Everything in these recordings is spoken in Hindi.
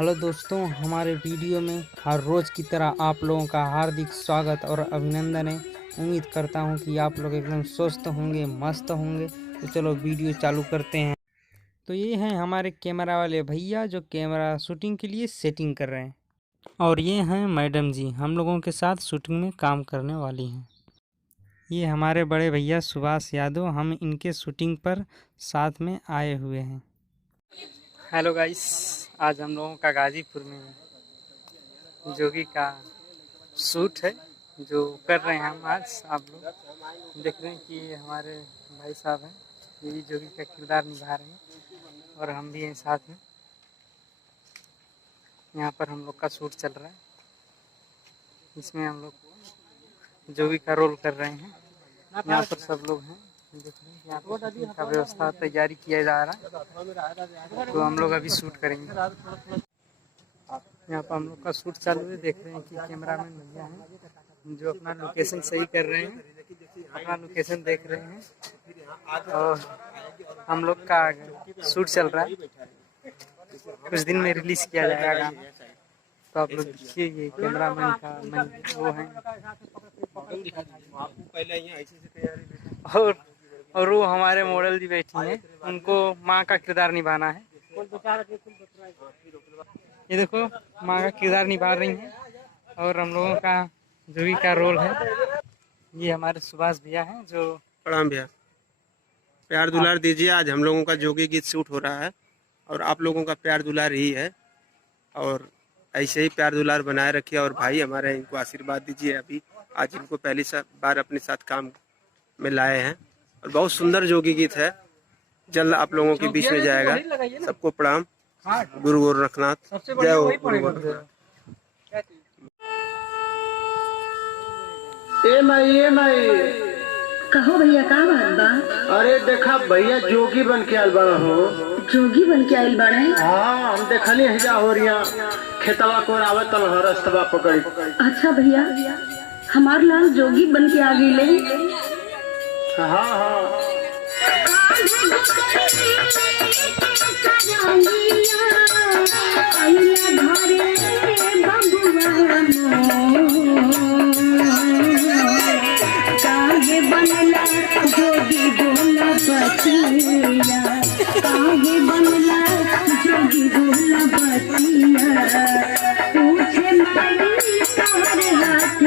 हेलो दोस्तों, हमारे वीडियो में हर रोज़ की तरह आप लोगों का हार्दिक स्वागत और अभिनंदन है। उम्मीद करता हूं कि आप लोग एकदम स्वस्थ होंगे, मस्त होंगे। तो चलो वीडियो चालू करते हैं। तो ये हैं हमारे कैमरा वाले भैया जो कैमरा शूटिंग के लिए सेटिंग कर रहे हैं, और ये हैं मैडम जी, हम लोगों के साथ शूटिंग में काम करने वाली हैं। ये हमारे बड़े भैया सुभाष यादव, हम इनके शूटिंग पर साथ में आए हुए हैं। हेलो गाइस, आज हम लोगों का गाजीपुर में जोगी का शूट है जो कर रहे हैं हम। आज आप लोग देख रहे हैं कि ये हमारे भाई साहब हैं, ये भी जोगी का किरदार निभा रहे हैं और हम भी हैं साथ में। यहाँ पर हम लोग का शूट चल रहा है, इसमें हम लोग जोगी का रोल कर रहे हैं। यहाँ पर सब लोग हैं, देख रहे हैं यहाँ पर का व्यवस्था तैयारी किया जा रहा है, तो हम लोग अभी शूट करेंगे। यहाँ पर हम लोग का शूट चालू है। देख रहे हैं कि कैमरामैन भैया हैं जो अपना लोकेशन सही कर रहे हैं, अपना लोकेशन देख रहे हैं और हम लोग का शूट चल रहा है। कुछ दिन में रिलीज किया जाएगा गाना, तो आप लोग देखिए। ये कैमरामैन का वो है और वो हमारे मॉडल जी बैठी हैं, उनको माँ का किरदार निभाना है। ये देखो माँ का किरदार निभा रही हैं और हम लोगों का जोगी का रोल है। ये हमारे सुभाष भैया हैं जो। प्रणाम भैया, प्यार दुलार दीजिए। आज हम लोगों का जोगी गीत शूट हो रहा है और आप लोगों का प्यार दुलार ही है, और ऐसे ही प्यार दुलार बनाए रखिए। और भाई हमारे इनको आशीर्वाद दीजिए। अभी आज इनको पहली बार अपने साथ काम में लाए हैं और बहुत सुंदर जोगी गीत है, जल्द आप लोगों के बीच में जाएगा। सबको प्रणाम। गुरु गोरखनाथ, जय हो गुरु गोरखनाथ। ए माई कहो भैया, का बात बा? अरे देखा भैया जोगी बन के आयल बड़ा हो। जोगी बन के आयल बाड़े? हाँ, हम देखली हिजा हो रिया खेतवा को आवत रस्तवा पकड़ी। अच्छा भैया, हमार लाल जोगी बन के आ गई। हाँ हाँ बनला जोगी बोला बतिया, काहे बनला जोगी बोला बतिया, पूछे माई तारे हाथ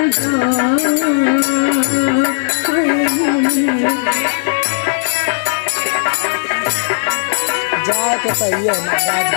जाके पहले महाराज